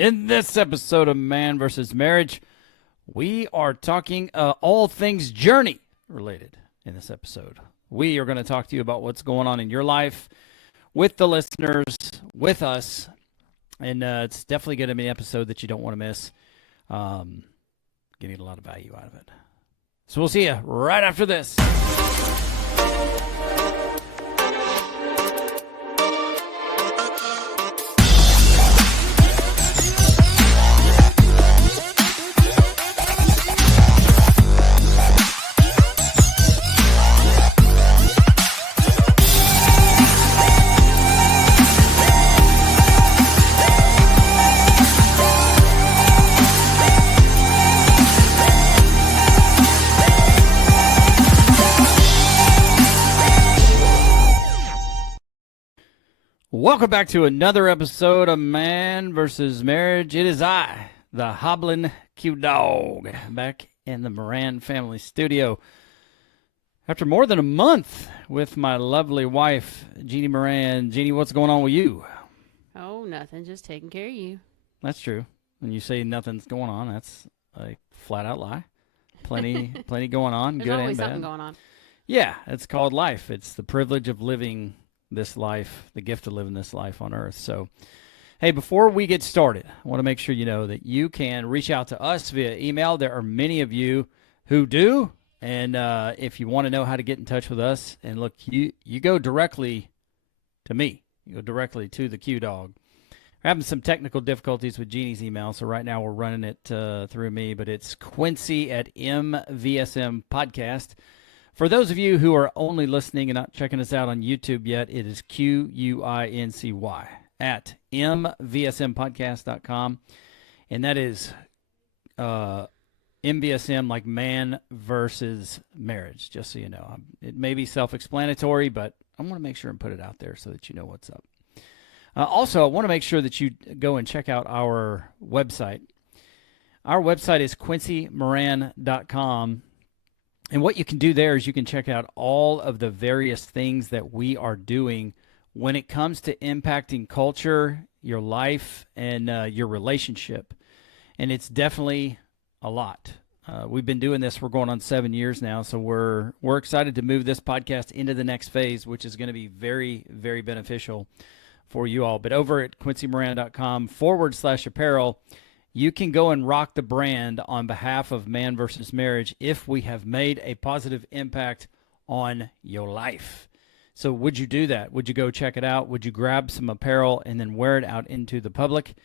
In this episode of Man versus Marriage, we are talking all things journey related in this episode. We are going to talk to you about what's going on in your life with the listeners, with us, and it's definitely going to be an episode that you don't want to miss. Getting a lot of value out of it. So we'll see you right after this. Welcome back to another episode of Man versus Marriage. It is I, the Hobbling Q Dog, back in the Moran family studio. After more than a month with my lovely wife, Jeannie Moran. Jeannie, what's going on with you? Oh, nothing. Just taking care of you. That's true. When you say nothing's going on, that's a flat-out lie. Plenty going on, There's good always and bad. something going on. Yeah, it's called life. It's the privilege of living this life, the gift of living this life on earth. So, hey, before we get started, I want to make sure you know that you can reach out to us via email. There are many of you who do, and if you want to know how to get in touch with us, and look, you go directly to me. You go directly to the Q Dog. We're having some technical difficulties with Jeannie's email, so right now we're running it through me, but it's Quincy at MVSM Podcast. For those of you who are only listening and not checking us out on YouTube yet, it is QUINCY at MVSMpodcast.com. And that is MVSM, like man versus marriage, just so you know. It may be self-explanatory, but I want to make sure and put it out there so that you know what's up. Also, I want to make sure that you go and check out our website. Our website is QuincyMoran.com. And what you can do there is you can check out all of the various things that we are doing when it comes to impacting culture, your life, and your relationship. And it's definitely a lot. We've been doing this. We're going on 7 years now, so we're excited to move this podcast into the next phase, which is going to be very, very beneficial for you all. But over at QuincyMoran.com/apparel, you can go and rock the brand on behalf of Man versus Marriage if we have made a positive impact on your life. So would you do that? Would you go check it out? Would you grab some apparel and then wear it out into the public?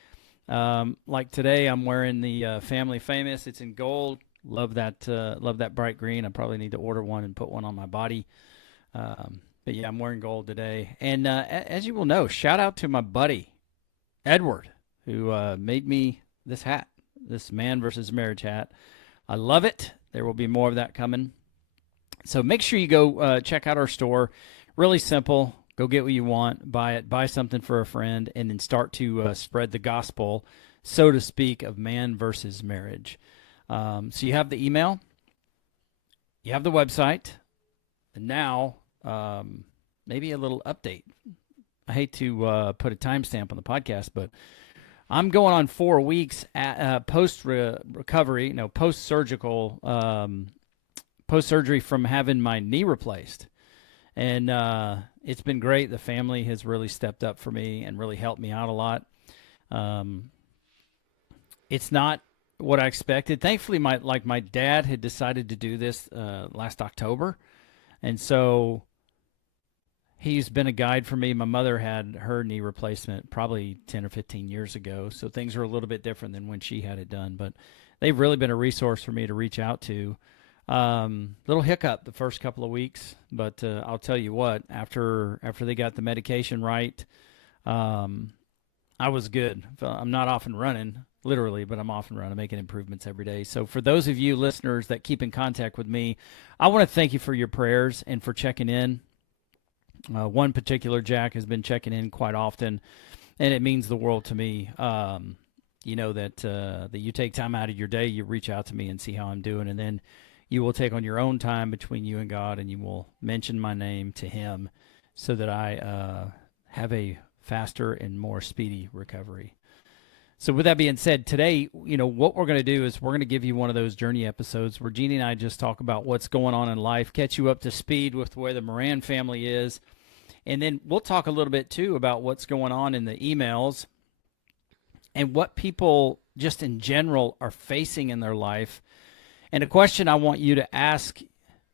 Like today, I'm wearing the Family Famous. It's in gold. Love that bright green. I probably need to order one and put one on my body. But yeah, I'm wearing gold today. And as you will know, shout out to my buddy, Edward, who made me this hat, this Man versus Marriage hat. I love it. There will be more of that coming. So make sure you go check out our store. Really simple. Go get what you want. Buy it. Buy something for a friend, and then start to spread the gospel, so to speak, of Man versus Marriage. So you have the email. You have the website. And now maybe a little update. I hate to put a timestamp on the podcast, but I'm going on 4 weeks at post-recovery, post-surgical, post-surgery from having my knee replaced. And it's been great. The family has really stepped up for me and really helped me out a lot. It's not what I expected. Thankfully, my dad had decided to do this last October. And so he's been a guide for me. My mother had her knee replacement probably 10 or 15 years ago, so things are a little bit different than when she had it done. But they've really been a resource for me to reach out to. Little hiccup the first couple of weeks, but I'll tell you what, after they got the medication right, I was good. I'm not off and running, literally, but I'm off and running, making improvements every day. So for those of you listeners that keep in contact with me, I want to thank you for your prayers and for checking in. One particular Jack has been checking in quite often, and it means the world to me. That you take time out of your day, you reach out to me and see how I'm doing, and then you will take on your own time between you and God, and you will mention my name to Him so that I have a faster and more speedy recovery. So with that being said, today, what we're going to do is we're going to give you one of those journey episodes where Jeannie and I just talk about what's going on in life, catch you up to speed with where the Moran family is. And then we'll talk a little bit too about what's going on in the emails and what people just in general are facing in their life. And a question I want you to ask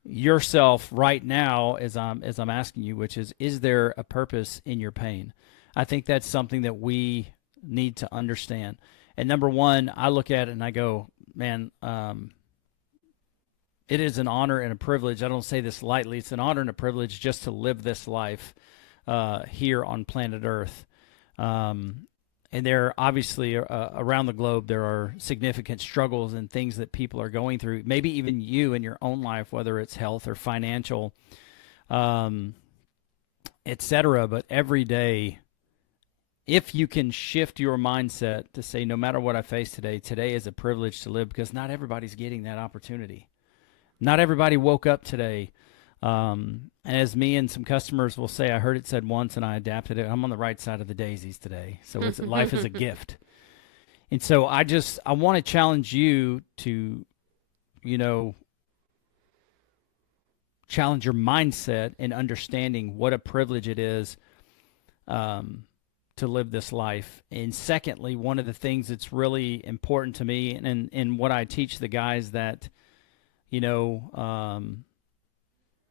yourself right now as I'm asking you, which is there a purpose in your pain? I think that's something that we need to understand. And number one, I look at it and I go, man, it is an honor and a privilege. I don't say this lightly. It's an honor and a privilege just to live this life here on planet Earth. And there, obviously, around the globe, there are significant struggles and things that people are going through. Maybe even you in your own life, whether it's health or financial, etc. But every day, if you can shift your mindset to say, no matter what I face today, today is a privilege to live, because not everybody's getting that opportunity. Not everybody woke up today. And as me and some customers will say, I heard it said once and I adapted it. I'm on the right side of the daisies today. So life is a gift. And so I want to challenge you to, challenge your mindset in understanding what a privilege it is to live this life. And secondly, one of the things that's really important to me and what I teach the guys that,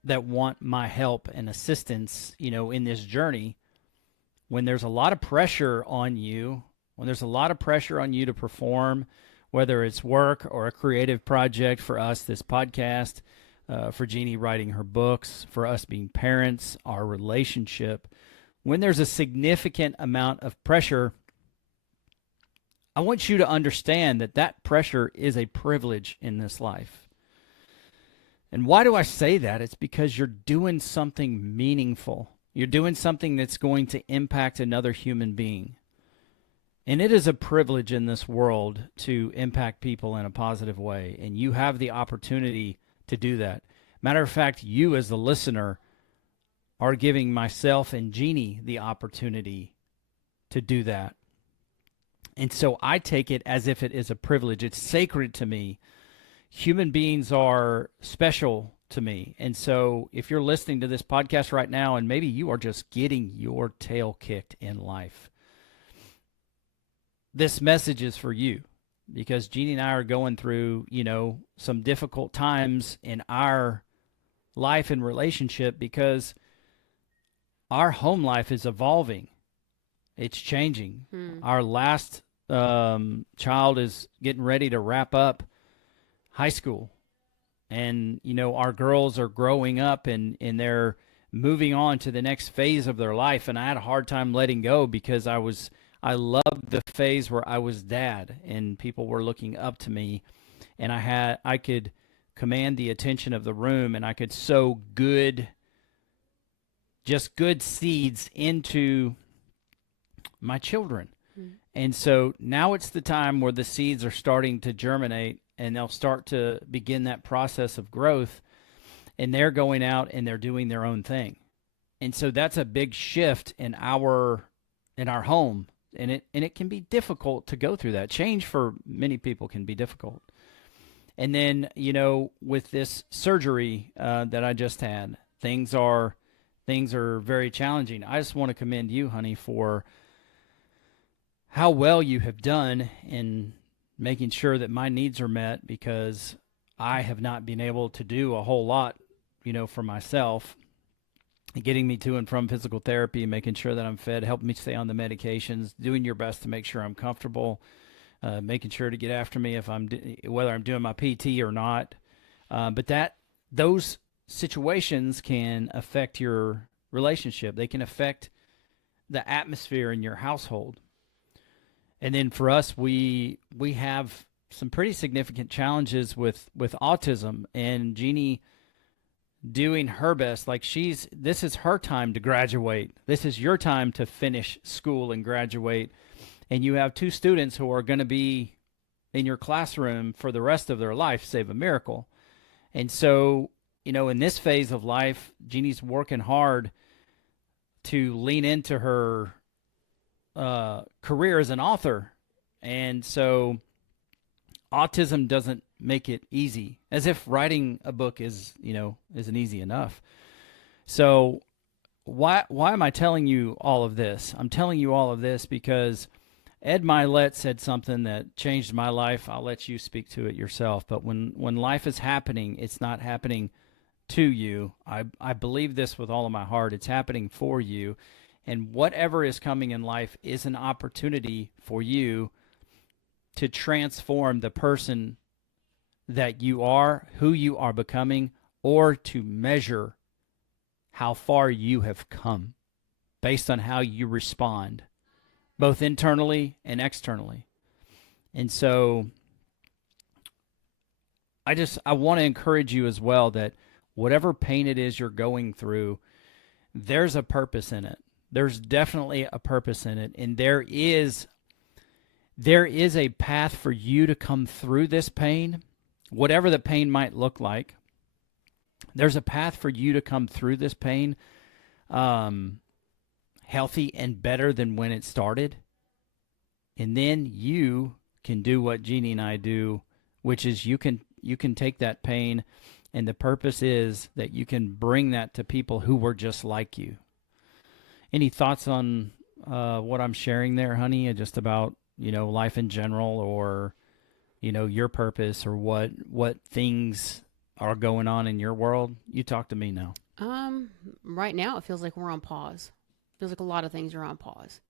that want my help and assistance, in this journey, when there's a lot of pressure on you, to perform, whether it's work or a creative project, for us, this podcast, for Jeannie writing her books, for us being parents, our relationship, when there's a significant amount of pressure, I want you to understand that that pressure is a privilege in this life. And why do I say that? It's because you're doing something meaningful. You're doing something that's going to impact another human being. And it is a privilege in this world to impact people in a positive way. And you have the opportunity to do that. Matter of fact, you as the listener are giving myself and Jeannie the opportunity to do that. And so I take it as if it is a privilege. It's sacred to me. Human beings are special to me. And so if you're listening to this podcast right now and maybe you are just getting your tail kicked in life, this message is for you, because Jeannie and I are going through, some difficult times in our life and relationship, because our home life is evolving. It's changing. Our last child is getting ready to wrap up high school, and our girls are growing up and they're moving on to the next phase of their life. And I had a hard time letting go, because I loved the phase where I was dad and people were looking up to me, and I could command the attention of the room, and I could sow good seeds into my children. And so now it's the time where the seeds are starting to germinate, and they'll start to begin that process of growth, and they're going out and they're doing their own thing. And so that's a big shift in our home, and it can be difficult to go through that. Change for many people can be difficult. And then, with this surgery that I just had, things are very challenging. I just want to commend you, honey, for how well you have done in making sure that my needs are met, because I have not been able to do a whole lot, for myself, getting me to and from physical therapy, making sure that I'm fed, helping me stay on the medications, doing your best to make sure I'm comfortable, making sure to get after me whether I'm doing my PT or not. But those situations can affect your relationship. They can affect the atmosphere in your household. And then for us, we have some pretty significant challenges with autism, and Jeannie doing her best. Like, this is her time to graduate. This is your time to finish school and graduate. And you have two students who are going to be in your classroom for the rest of their life, save a miracle. And so, in this phase of life, Jeannie's working hard to lean into her career as an author And so autism doesn't make it easy, as if writing a book is, isn't easy enough. So why am I telling you all of this? I'm telling you all of this because Ed Milet said something that changed my life. I'll let you speak to it yourself. But when life is happening, it's not happening to you. I believe this with all of my heart. It's happening for you. And whatever is coming in life is an opportunity for you to transform the person that you are, who you are becoming, or to measure how far you have come based on how you respond, both internally and externally. And so I want to encourage you as well that whatever pain it is you're going through, there's a purpose in it. There's definitely a purpose in it. And there is a path for you to come through this pain, whatever the pain might look like. There's a path for you to come through this pain healthy and better than when it started. And then you can do what Jeannie and I do, which is you can take that pain, and the purpose is that you can bring that to people who were just like you. Any thoughts on what I'm sharing there, honey, just about, life in general, or, your purpose, or what things are going on in your world? You talk to me now. Right now it feels like we're on pause. Feels like a lot of things are on pause.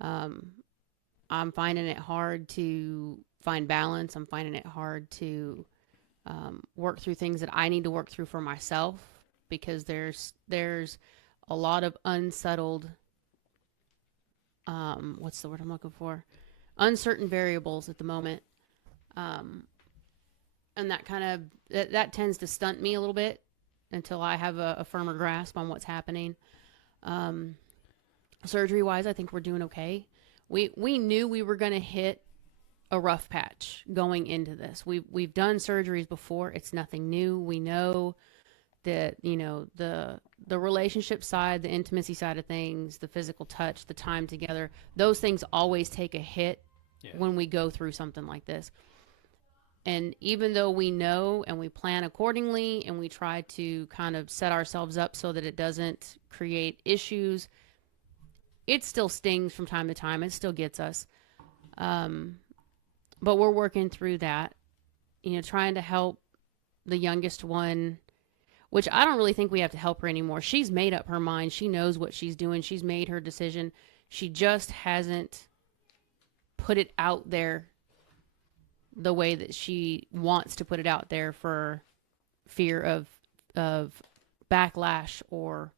I'm finding it hard to find balance. I'm finding it hard to work through things that I need to work through for myself, because there's a lot of unsettled, what's the word I'm looking for? Uncertain variables at the moment. And that kind of, that tends to stunt me a little bit until I have a firmer grasp on what's happening. Surgery wise, I think we're doing okay. We knew we were going to hit a rough patch going into this. We've done surgeries before. It's nothing new. We know that, the relationship side, the intimacy side of things, the physical touch, the time together, those things always take a hit when we go through something like this. And even though we know and we plan accordingly and we try to kind of set ourselves up so that it doesn't create issues, it still stings from time to time. It still gets us. But we're working through that, trying to help the youngest one, which I don't really think we have to help her anymore. She's made up her mind. She knows what she's doing. She's made her decision. She just hasn't put it out there the way that she wants to put it out there for fear of backlash or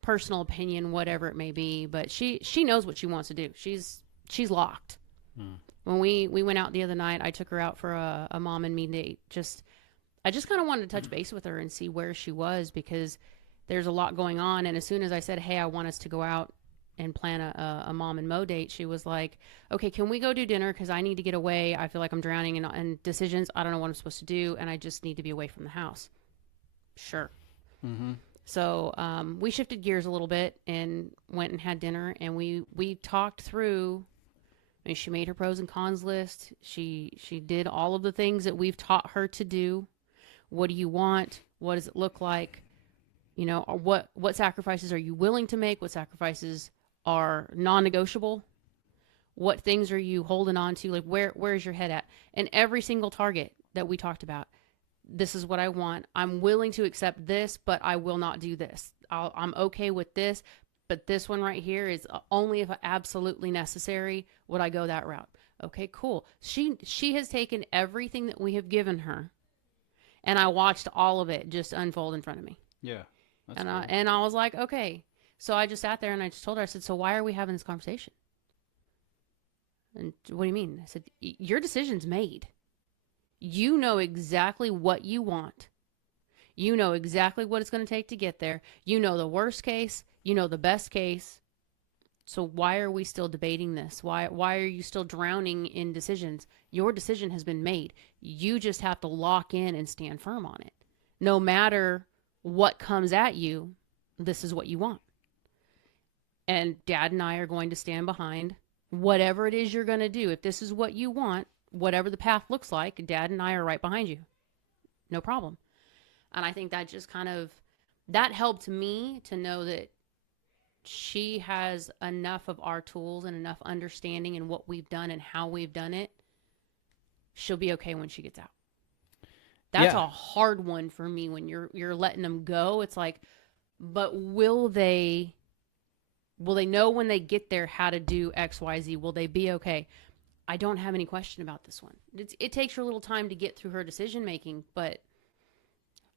personal opinion, whatever it may be. But she knows what she wants to do. She's locked. When we went out the other night, I took her out for a mom and me date. I just kind of wanted to touch base with her and see where she was, because there's a lot going on. And as soon as I said, hey, I want us to go out and plan a mom and mo date, she was like, okay, can we go do dinner? Because I need to get away. I feel like I'm drowning in decisions. I don't know what I'm supposed to do, and I just need to be away from the house. Sure. Mm-hmm. So we shifted gears a little bit and went and had dinner, and we talked through. I mean, she made her pros and cons list. She did all of the things that we've taught her to do. What do you want? What does it look like? What sacrifices are you willing to make? What sacrifices are non-negotiable? What things are you holding on to? Like, where's your head at? And every single target that we talked about, this is what I want. I'm willing to accept this, but I will not do this. I'm okay with this, but this one right here is only if absolutely necessary would I go that route. Okay, cool. She has taken everything that we have given her, and I watched all of it just unfold in front of me. Yeah. And I was like, okay. So I just sat there and I just told her, I said, so why are we having this conversation? And what do you mean? I said, your decision's made. You know exactly what you want. You know exactly what it's going to take to get there. You know the worst case. You know the best case. So why are we still debating this? Why are you still drowning in decisions? Your decision has been made. You just have to lock in and stand firm on it. No matter what comes at you, this is what you want. And Dad and I are going to stand behind Whatever it is you're going to do, if this is what you want, whatever the path looks like, Dad and I are right behind you. No problem. And I think that just kind of, that helped me to know that she has enough of our tools and enough understanding in what we've done and how we've done it. She'll be okay when she gets out. That's Yeah. a hard one for me when you're letting them go. It's like, but will they know when they get there how to do XYZ? Will they be okay? I don't have any question about this one. It takes her a little time to get through her decision making, but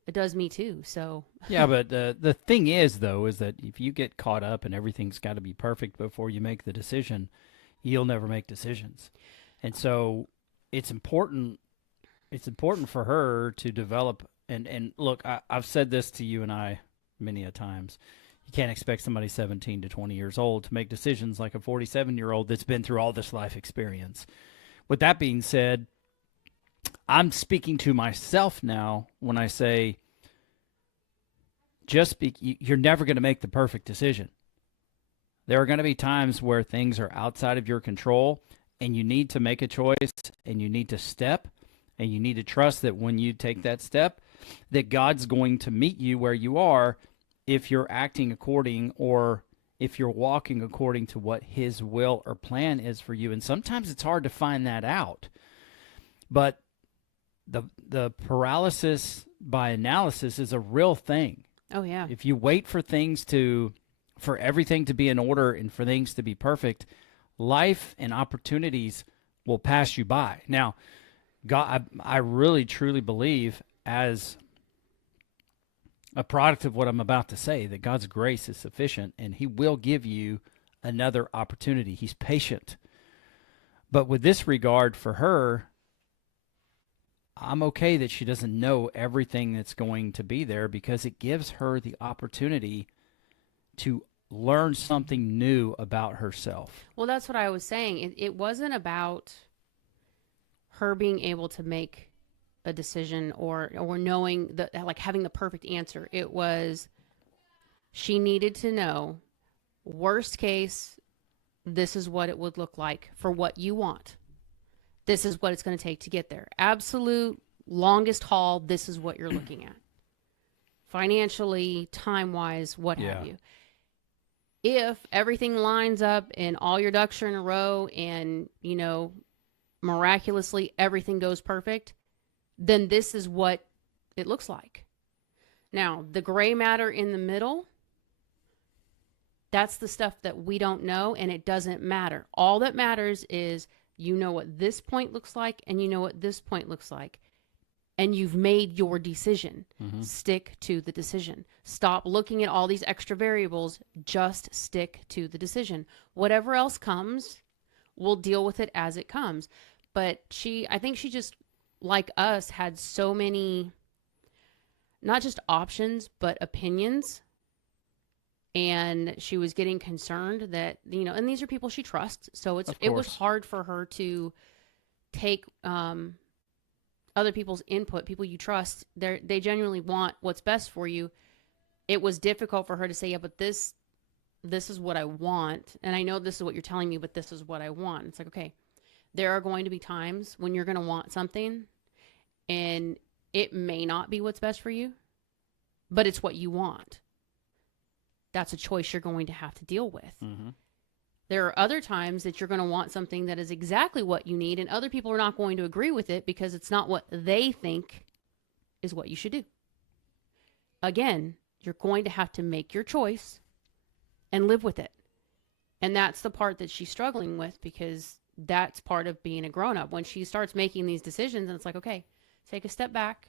it does me too. So Yeah, but the thing is, though, is that if you get caught up and everything's got to be perfect before you make the decision, you'll never make decisions. And so it's important. It's important for her to develop. And look, I've said this to you and I many a times. You can't expect somebody 17 to 20 years old to make decisions like a 47-year-old that's been through all this life experience. With that being said, I'm speaking to myself now when I say, you're never going to make the perfect decision. There are going to be times where things are outside of your control and you need to make a choice and you need to step and you need to trust that when you take that step, that God's going to meet you where you are if you're acting according or if you're walking according to what his will or plan is for you. And sometimes it's hard to find that out. But the paralysis by analysis is a real thing. oh yeah. If you wait for for everything to be in order and for things to be perfect, life and opportunities will pass you by. Now, God, I really truly believe, as a product of what I'm about to say, that God's grace is sufficient and he will give you another opportunity. He's patient. But with this regard for her, I'm okay that she doesn't know everything that's going to be there because it gives her the opportunity to learn something new about herself. Well, that's what I was saying. It wasn't about her being able to make a decision or knowing the, like, having the perfect answer. It was, she needed to know, worst case, this is what it would look like for what you want. This is what it's going to take to get there. Absolute longest haul, this is what you're looking at. Financially, time-wise, what have you. If everything lines up and all your ducks are in a row and, miraculously everything goes perfect, then this is what it looks like. Now, the gray matter in the middle, that's the stuff that we don't know, and it doesn't matter. All that matters is you know what this point looks like, and you know what this point looks like. And you've made your decision. Mm-hmm. Stick to the decision. Stop looking at all these extra variables. Just stick to the decision. Whatever else comes, we'll deal with it as it comes. But I think she just, like us, had so many, not just options, but opinions. And she was getting concerned that, and these are people she trusts. So it was hard for her to take other people's input, people you trust. They genuinely want what's best for you. It was difficult for her to say, yeah, but this is what I want. And I know this is what you're telling me, but this is what I want. It's like, okay, there are going to be times when you're going to want something and it may not be what's best for you, but it's what you want. That's a choice you're going to have to deal with. Mm-hmm. There are other times that you're going to want something that is exactly what you need, and other people are not going to agree with it because it's not what they think is what you should do. Again, you're going to have to make your choice and live with it. And that's the part that she's struggling with, because that's part of being a grown-up. When she starts making these decisions, and it's like, okay, take a step back.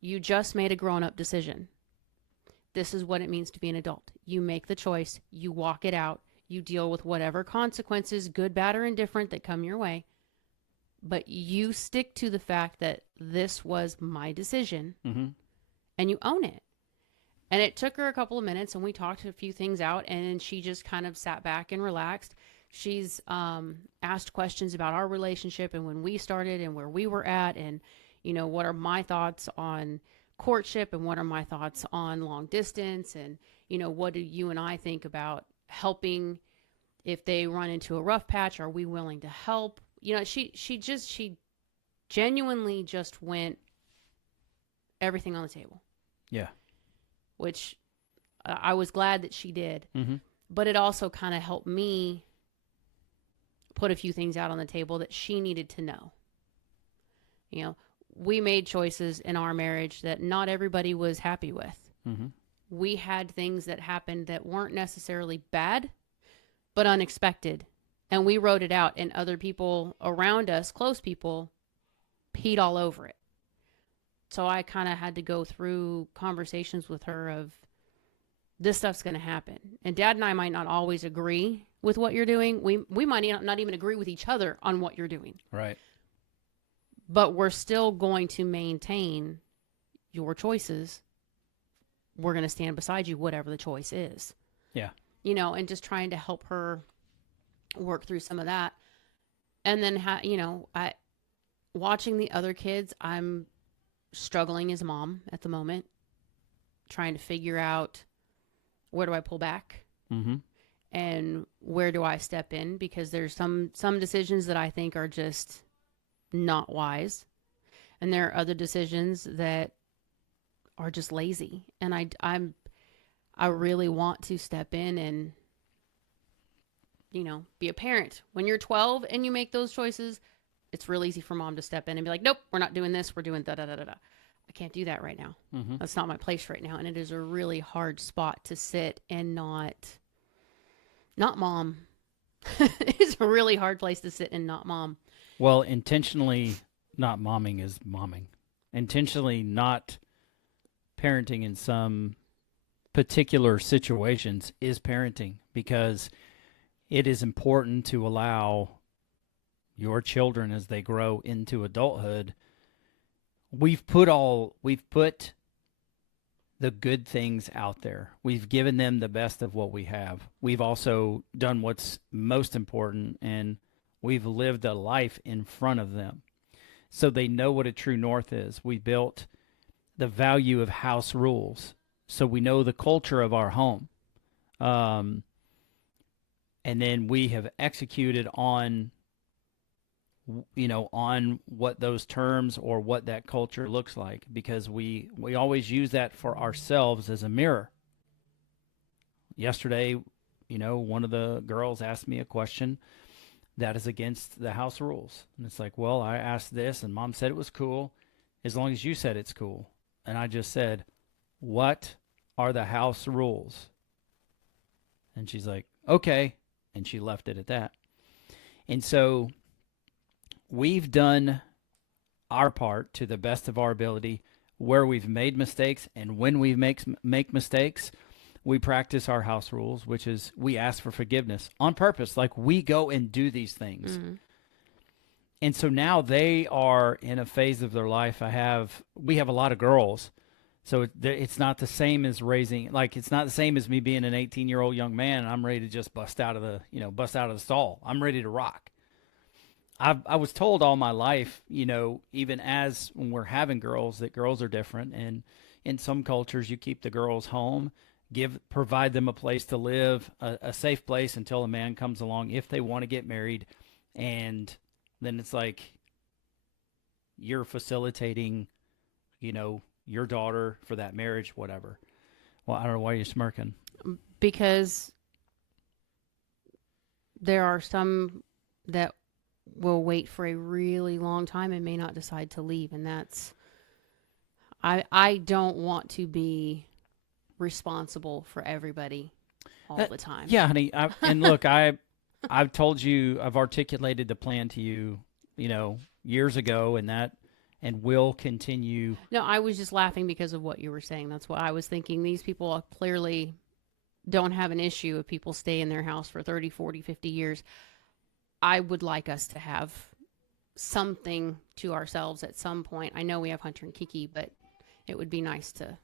You just made a grown-up decision. This is what it means to be an adult. You make the choice. You walk it out. You deal with whatever consequences, good, bad, or indifferent, that come your way. But you stick to the fact that this was my decision, mm-hmm. and you own it. And it took her a couple of minutes, and we talked a few things out, and then she just kind of sat back and relaxed. She's asked questions about our relationship and when we started and where we were at, and, what are my thoughts on courtship, and what are my thoughts on long distance, and what do you and I think about helping If they run into a rough patch, are we willing to help? You know, she genuinely just went everything on the table. Yeah. Which I was glad that she did. Mm-hmm. But it also kind of helped me put a few things out on the table that she needed to know. You know, we made choices in our marriage that not everybody was happy with. Mm-hmm. We had things that happened that weren't necessarily bad, but unexpected. And we wrote it out, and other people around us, close people, peed all over it. So I kind of had to go through conversations with her of, this stuff's going to happen. And Dad and I might not always agree with what you're doing. We might not even agree with each other on what you're doing. Right. But we're still going to maintain your choices. We're going to stand beside you, whatever the choice is. Yeah. You know, and just trying to help her work through some of that. And then, watching the other kids, I'm struggling as a mom at the moment, trying to figure out, where do I pull back? Mm-hmm. And where do I step in? Because there's some decisions that I think are just not wise. And there are other decisions that are just lazy. And I really want to step in and, be a parent. When you're 12 and you make those choices, it's real easy for mom to step in and be like, nope, we're not doing this. We're doing da-da-da-da-da. I can't do that right now. Mm-hmm. That's not my place right now. And it is a really hard spot to sit and not mom. It's a really hard place to sit and not mom. Well, intentionally not momming is momming. Intentionally not parenting in some particular situations is parenting, because it is important to allow your children, as they grow into adulthood. We've put the good things out there. We've given them the best of what we have. We've also done what's most important, and we've lived a life in front of them, so they know what a true north is. We built the value of house rules, so we know the culture of our home. And then we have executed on what those terms or what that culture looks like, because we always use that for ourselves as a mirror. Yesterday, one of the girls asked me a question that is against the house rules. And it's like, well, I asked this and mom said it was cool as long as you said it's cool. And I just said, what are the house rules? And she's like, okay. And she left it at that. And so we've done our part to the best of our ability. Where we've made mistakes and when we make mistakes, we practice our house rules, which is we ask for forgiveness on purpose. Like, we go and do these things. Mm-hmm. And so now they are in a phase of their life. We have a lot of girls. So it's not the same as it's not the same as me being an 18-year-old young man and I'm ready to just bust out of the stall. I'm ready to rock. I was told all my life, even as when we're having girls, that girls are different. And in some cultures, you keep the girls home, provide them a place to live, a safe place until a man comes along if they want to get married. And then it's like you're facilitating, your daughter for that marriage, whatever. Well, I don't know why you're smirking. Because there are some that will wait for a really long time and may not decide to leave. And that's, I don't want to be responsible for everybody all the time. Yeah, honey. Look, I've told you, I've articulated the plan to you, years ago, and will continue. No, I was just laughing because of what you were saying. That's what I was thinking. These people clearly don't have an issue if people stay in their house for 30, 40, 50 years. I would like us to have something to ourselves at some point. I know we have Hunter and Kiki, but it would be nice to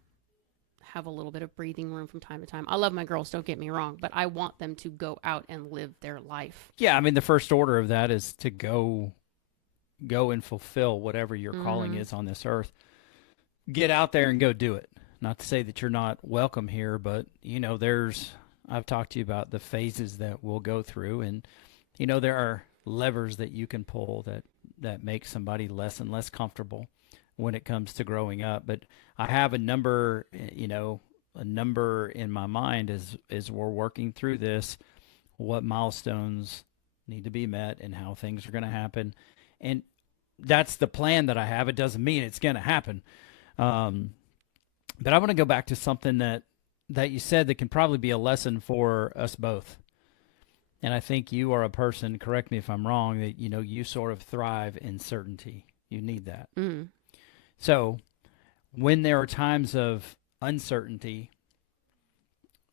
have a little bit of breathing room from time to time. I love my girls, don't get me wrong, but I want them to go out and live their life. Yeah, I mean, the first order of that is to go and fulfill whatever your calling is on this earth. Get out there and go do it. Not to say that you're not welcome here, but there's I've talked to you about the phases that we'll go through, and there are levers that you can pull that make somebody less and less comfortable when it comes to growing up. But I have a number, a number in my mind as we're working through this, what milestones need to be met and how things are going to happen. And that's the plan that I have. It doesn't mean it's going to happen. But I want to go back to something that you said that can probably be a lesson for us both. And I think you are a person, correct me if I'm wrong, that you sort of thrive in certainty. You need that. Mm. So when there are times of uncertainty,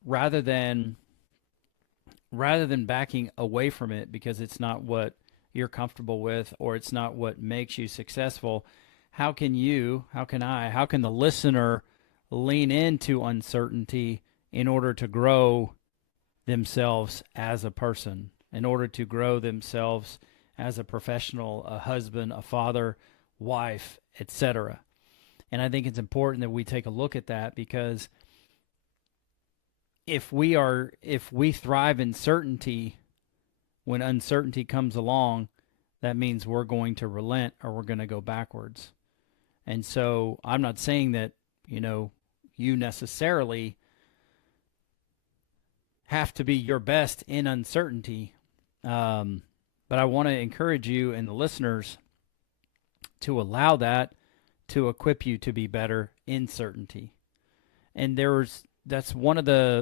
rather than backing away from it because it's not what you're comfortable with or it's not what makes you successful, how can the listener lean into uncertainty in order to grow themselves as a person, in order to grow themselves as a professional, a husband, a father, wife, etc.? And I think it's important that we take a look at that, because if we thrive in certainty, when uncertainty comes along, that means we're going to relent or we're going to go backwards. And so I'm not saying that, you necessarily have to be your best in uncertainty. But I want to encourage you and the listeners to allow that to equip you to be better in certainty. And that's one of the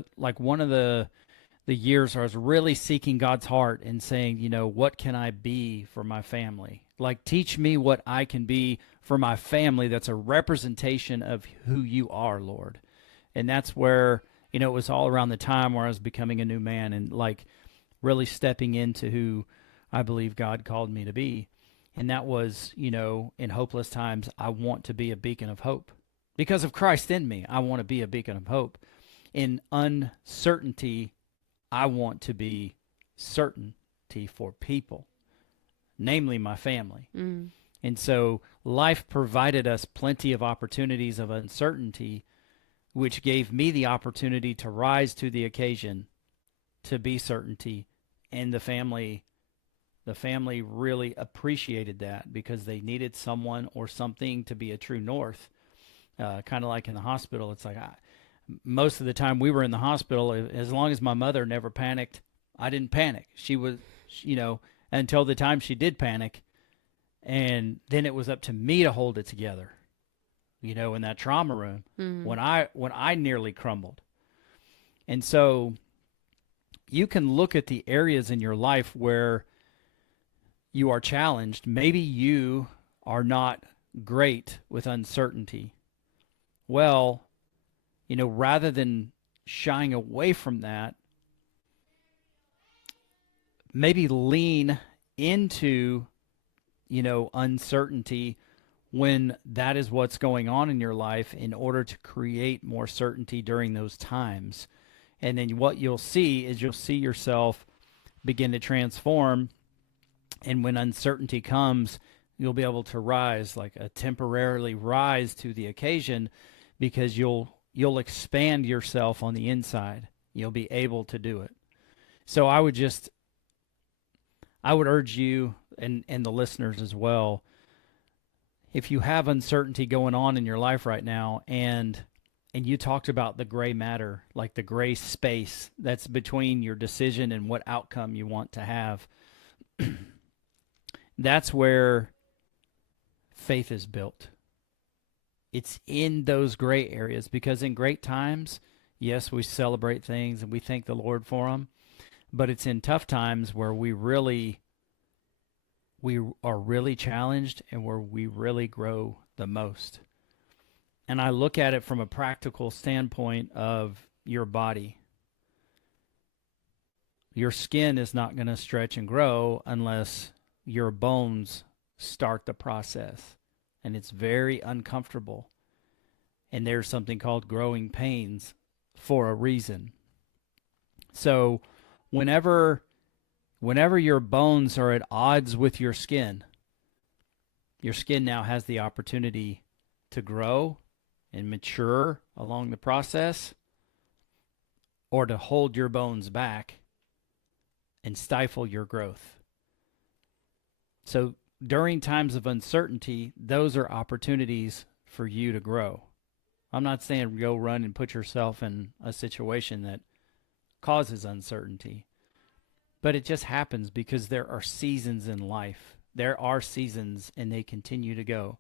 years where I was really seeking God's heart and saying, what can I be for my family? Like, teach me what I can be for my family that's a representation of who you are, Lord. And that's where, it was all around the time where I was becoming a new man and like really stepping into who I believe God called me to be. And that was, in hopeless times, I want to be a beacon of hope. Because of Christ in me, I want to be a beacon of hope. In uncertainty, I want to be certainty for people, namely my family. Mm. And so life provided us plenty of opportunities of uncertainty, which gave me the opportunity to rise to the occasion, to be certainty. And the family really appreciated that, because they needed someone or something to be a true north. Kind of like in the hospital, it's like most of the time we were in the hospital, as long as my mother never panicked, I didn't panic. She was, until the time she did panic, and then it was up to me to hold it together, in that trauma room. Mm. when I nearly crumbled. And so you can look at the areas in your life where you are challenged. Maybe you are not great with uncertainty. Well, rather than shying away from that, maybe lean into, uncertainty when that is what's going on in your life, in order to create more certainty during those times. And then what you'll see is you'll see yourself begin to transform. And when uncertainty comes, you'll be able to rise, like a temporarily rise to the occasion, because you'll expand yourself on the inside. You'll be able to do it. So I would urge you and the listeners as well, if you have uncertainty going on in your life right now, and you talked about the gray matter, like the gray space that's between your decision and what outcome you want to have, that's where faith is built. It's in those gray areas, because in great times, yes, we celebrate things and we thank the Lord for them, but it's in tough times where we are really challenged and where we really grow the most. And I look at it from a practical standpoint of your body. Your skin is not going to stretch and grow unless your bones start the process. And it's very uncomfortable. And there's something called growing pains for a reason. So whenever your bones are at odds with your skin now has the opportunity to grow and mature along the process, or to hold your bones back and stifle your growth. So during times of uncertainty, those are opportunities for you to grow. I'm not saying go run and put yourself in a situation that causes uncertainty, but it just happens because there are seasons in life. There are seasons, and they continue to go.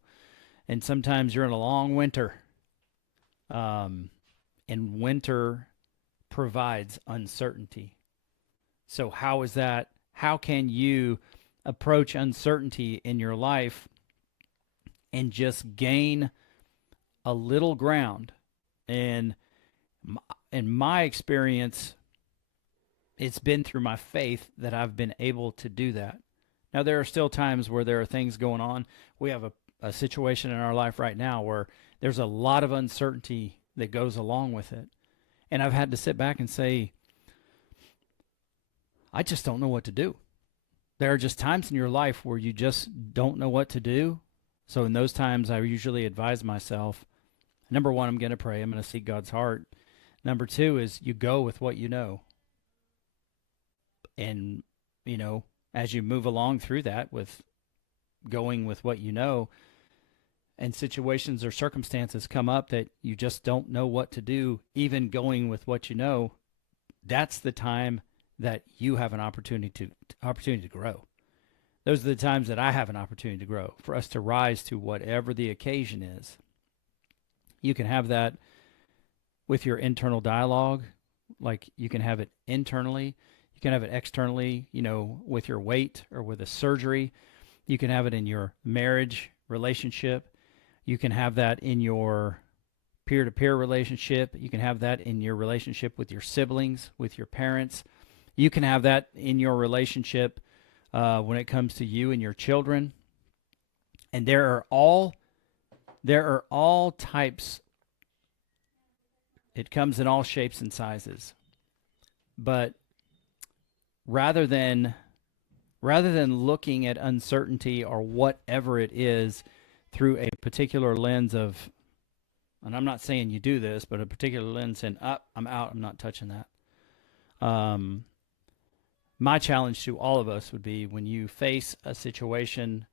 And sometimes you're in a long winter, and winter provides uncertainty. So how is that? How can you approach uncertainty in your life and just gain a little ground? And in my experience, it's been through my faith that I've been able to do that. Now, there are still times where there are things going on. We have a situation in our life right now where there's a lot of uncertainty that goes along with it. And I've had to sit back and say, I just don't know what to do. There are just times in your life where you just don't know what to do. So in those times, I usually advise myself, number one, I'm going to pray. I'm going to seek God's heart. Number two is you go with what you know. And, you know, as you move along through that with going with what you know, and situations or circumstances come up that you just don't know what to do, even going with what you know, that's the time that you have an opportunity to grow. Those are the times that I have an opportunity to grow, for us to rise to whatever the occasion is. You can have that with your internal dialogue, like you can have it internally. You can have it externally, you know, with your weight or with a surgery. You can have it in your marriage relationship. You can have that in your peer-to-peer relationship. You can have that in your relationship with your siblings, with your parents. You can have that in your relationship when it comes to you and your children. And there are all types. It comes in all shapes and sizes. But rather than looking at uncertainty or whatever it is through a particular lens of, and I'm not saying you do this, but a particular lens and I'm out, I'm not touching that. My challenge to all of us would be, when you face a situation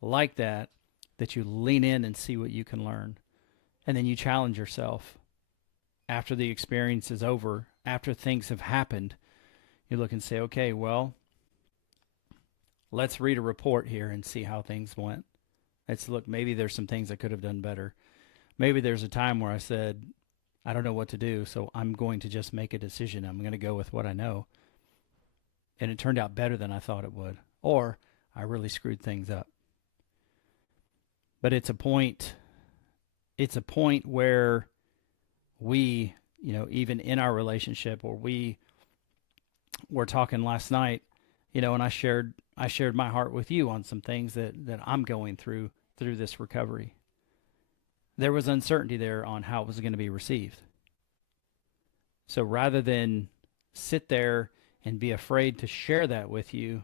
like that, that you lean in and see what you can learn. And then you challenge yourself after the experience is over, after things have happened. You look and say, okay, well, let's read a report here and see how things went. Let's look, maybe there's some things I could have done better. Maybe there's a time where I said, I don't know what to do, so I'm going to just make a decision. I'm going to go with what I know. And it turned out better than I thought it would. Or I really screwed things up. But it's a point where we, you know, even in our relationship, or we were talking last night, you know, and I shared my heart with you on some things that I'm going through this recovery. There was uncertainty there on how it was going to be received. So rather than sit there and be afraid to share that with you,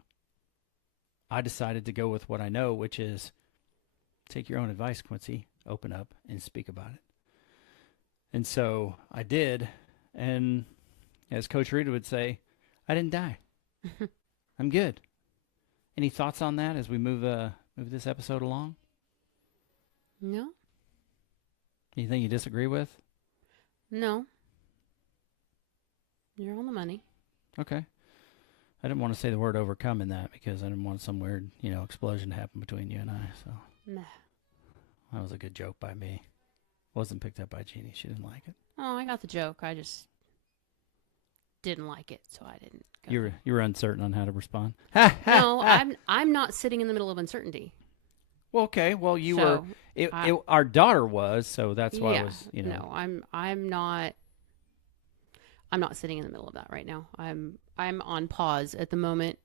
I decided to go with what I know, which is take your own advice, Quincy. Open up and speak about it. And so I did, and as Coach Rita would say, I didn't die. I'm good. Any thoughts on that as we move this episode along? No. Anything you disagree with? No. You're on the money. Okay. I didn't want to say the word overcome in that because I didn't want some weird, you know, explosion to happen between you and I. So Nah. that was a good joke by me. Wasn't picked up by Jeannie. She didn't like it. Oh, I got the joke. I just didn't like it, so I didn't go. You were uncertain on how to respond. No, I'm not sitting in the middle of uncertainty. Well, okay. Well, you So, were. Our daughter was, so that's why yeah, I was. You know. No, I'm not. I'm not sitting in the middle of that right now. I'm on pause at the moment,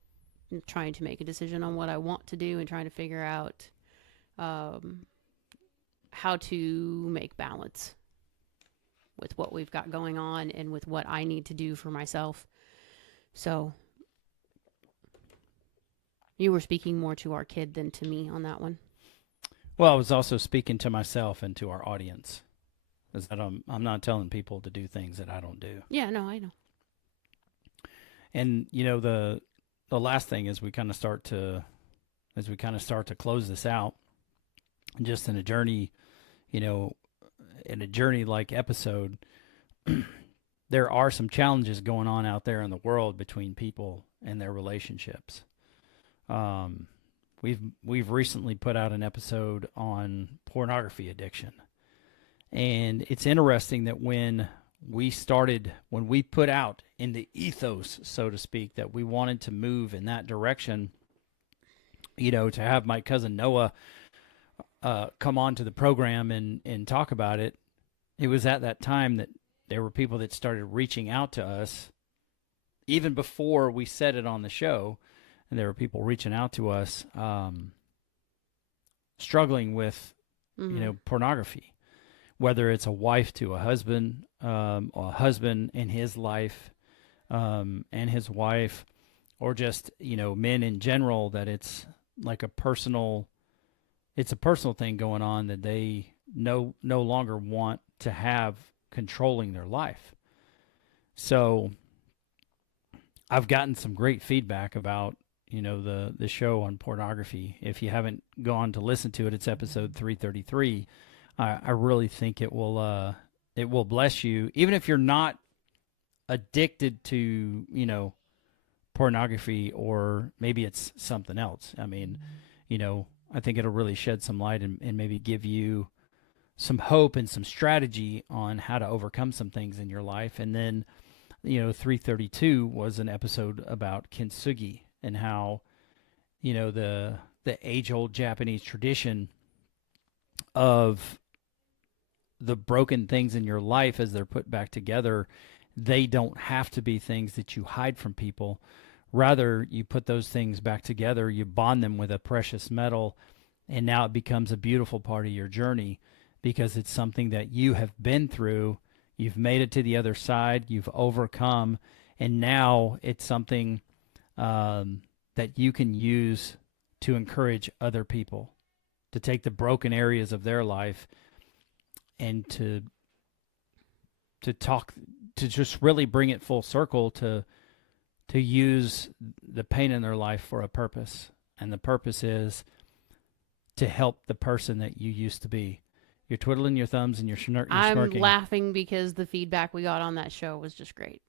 trying to make a decision on what I want to do and trying to figure out how to make balance with what we've got going on and with what I need to do for myself. So you were speaking more to our kid than to me on that one. Well, I was also speaking to myself and to our audience. Is that I'm not telling people to do things that I don't do. Yeah, no, I know. And the last thing is we kind of start to close this out, just in a journey, in a journey like episode, there are some challenges going on out there in the world between people and their relationships. Um, we've recently put out an episode on pornography addiction, and it's interesting that when we put out in the ethos, so to speak, that we wanted to move in that direction, to have my cousin Noah come on to the program and talk about it. It was at that time that there were people that started reaching out to us even before we said it on the show. And there were people reaching out to us, struggling with, pornography, whether it's a wife to a husband, or a husband in his life, and his wife, or just, men in general, that it's like a personal thing going on that they no longer want to have controlling their life. So I've gotten some great feedback about, the show on pornography. If you haven't gone to listen to it, it's episode 333. I really think it will bless you, even if you're not addicted to, pornography, or maybe it's something else. I mean, I think it'll really shed some light and maybe give you some hope and some strategy on how to overcome some things in your life. And then, 332 was an episode about kintsugi and how, the age-old Japanese tradition of the broken things in your life as they're put back together, they don't have to be things that you hide from people. Rather, you put those things back together, you bond them with a precious metal, and now it becomes a beautiful part of your journey because it's something that you have been through. You've made it to the other side, you've overcome, and now it's something that you can use to encourage other people to take the broken areas of their life and to just really bring it full circle, to use the pain in their life for a purpose. And the purpose is to help the person that you used to be. You're twiddling your thumbs and you're smirking. I'm laughing because the feedback we got on that show was just great.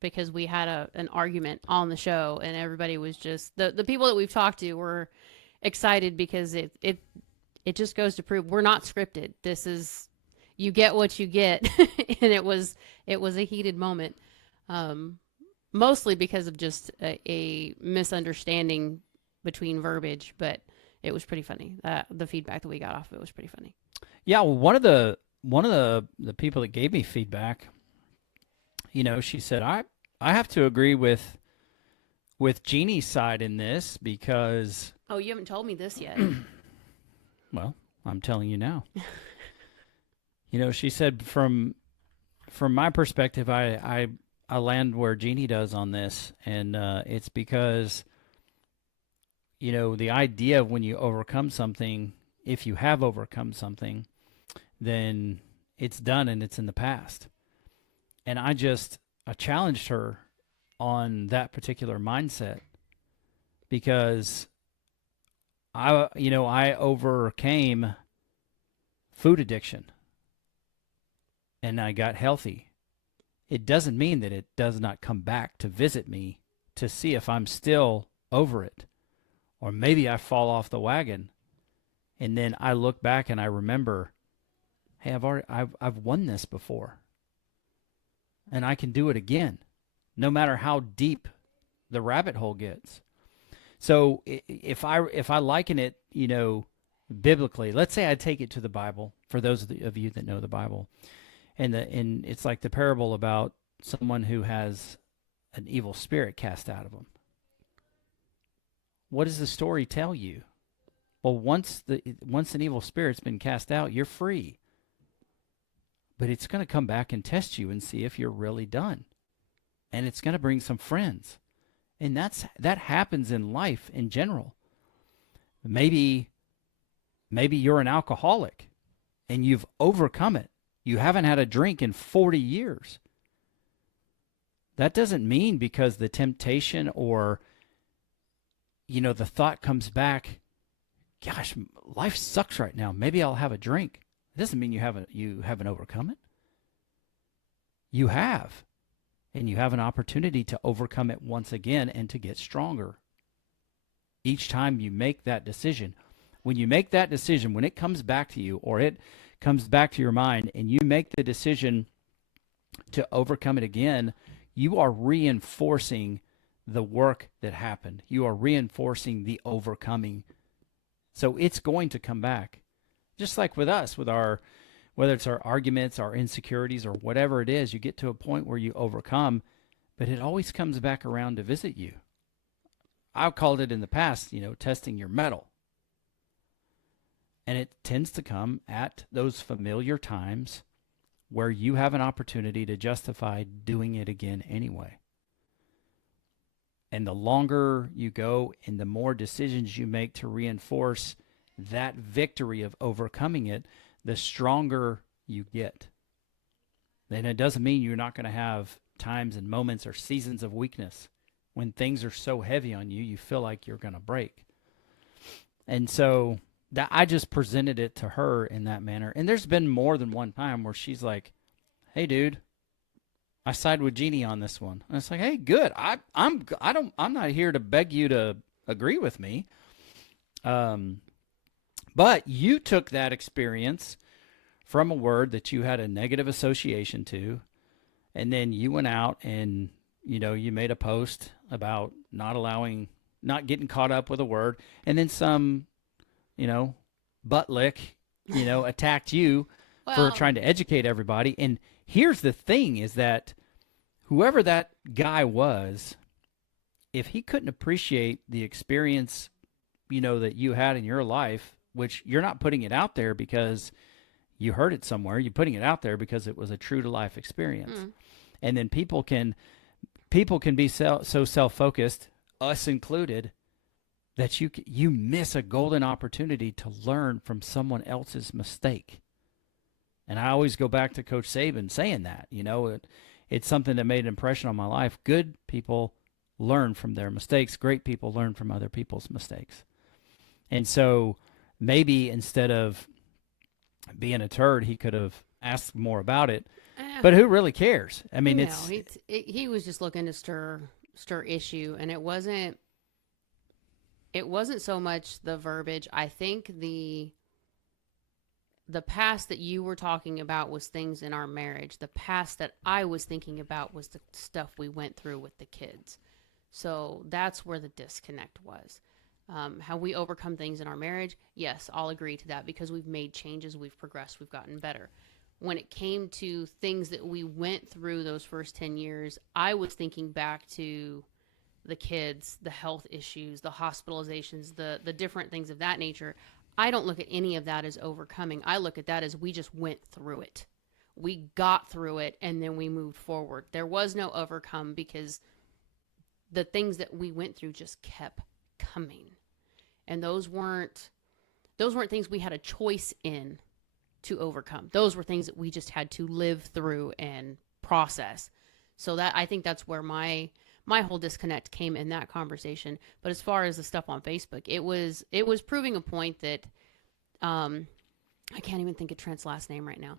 Because we had an argument on the show, and everybody was just the people that we've talked to were excited because it just goes to prove we're not scripted. This is, you get what you get, and it was a heated moment, mostly because of just a misunderstanding between verbiage, but it was pretty funny. The feedback that we got off of it was pretty funny. Yeah, well, one of the people that gave me feedback, she said, I have to agree with Jeannie's side in this because... Oh, you haven't told me this yet. Well, I'm telling you now. She said from my perspective, I land where Jeannie does on this, and it's because, the idea of when you overcome something, if you have overcome something, then it's done and it's in the past. And I challenged her on that particular mindset because I overcame food addiction and I got healthy. It doesn't mean that it does not come back to visit me to see if I'm still over it, or maybe I fall off the wagon. And then I look back and I remember, hey, I've won this before. And I can do it again, no matter how deep the rabbit hole gets. So if I liken it, biblically, let's say I take it to the Bible, for those of you that know the Bible, and it's like the parable about someone who has an evil spirit cast out of them. What does the story tell you? Well, once an evil spirit's been cast out, you're free. But it's going to come back and test you and see if you're really done. And it's going to bring some friends. And that happens in life in general. Maybe you're an alcoholic and you've overcome it. You haven't had a drink in 40 years. That doesn't mean because the temptation or, the thought comes back, gosh, life sucks right now. Maybe I'll have a drink. It doesn't mean you haven't overcome it. You have. And you have an opportunity to overcome it once again and to get stronger. Each time you make that decision, when you make that decision, when it comes back to you or it comes back to your mind and you make the decision to overcome it again, you are reinforcing the work that happened. You are reinforcing the overcoming. So it's going to come back. Just like with us, with whether it's our arguments, our insecurities, or whatever it is, you get to a point where you overcome, but it always comes back around to visit you. I've called it in the past, testing your mettle. And it tends to come at those familiar times where you have an opportunity to justify doing it again anyway. And the longer you go and the more decisions you make to reinforce that victory of overcoming it, the stronger you get. And it doesn't mean you're not going to have times and moments or seasons of weakness when things are so heavy on you, you feel like you're going to break. And so that I just presented it to her in that manner. And there's been more than one time where she's like, "Hey, dude, I side with Jeannie on this one." And it's like, "Hey, good. I'm not here to beg you to agree with me. But you took that experience from a word that you had a negative association to, and then you went out and, you made a post about not getting caught up with a word, and then some, butt lick, attacked you for trying to educate everybody." And here's the thing is that whoever that guy was, if he couldn't appreciate the experience, that you had in your life, which you're not putting it out there because you heard it somewhere, you're putting it out there because it was a true to life experience. And then people can be so self-focused, us included, that you miss a golden opportunity to learn from someone else's mistake. And I always go back to Coach Saban saying that, it's something that made an impression on my life. Good people learn from their mistakes. Great people learn from other people's mistakes. And so maybe instead of being a turd, he could have asked more about it. But who really cares? I mean, he was just looking to stir issue, and it wasn't so much the verbiage. I think the past that you were talking about was things in our marriage. The past that I was thinking about was the stuff we went through with the kids. So that's where the disconnect was. How we overcome things in our marriage, yes, I'll agree to that because we've made changes, we've progressed, we've gotten better. When it came to things that we went through those first 10 years, I was thinking back to the kids, the health issues, the hospitalizations, the different things of that nature. I don't look at any of that as overcoming. I look at that as we just went through it. We got through it and then we moved forward. There was no overcome because the things that we went through just kept coming. And those weren't things we had a choice in to overcome. Those were things that we just had to live through and process. So that I think that's where my whole disconnect came in that conversation. But as far as the stuff on Facebook, it was proving a point that I can't even think of Trent's last name right now.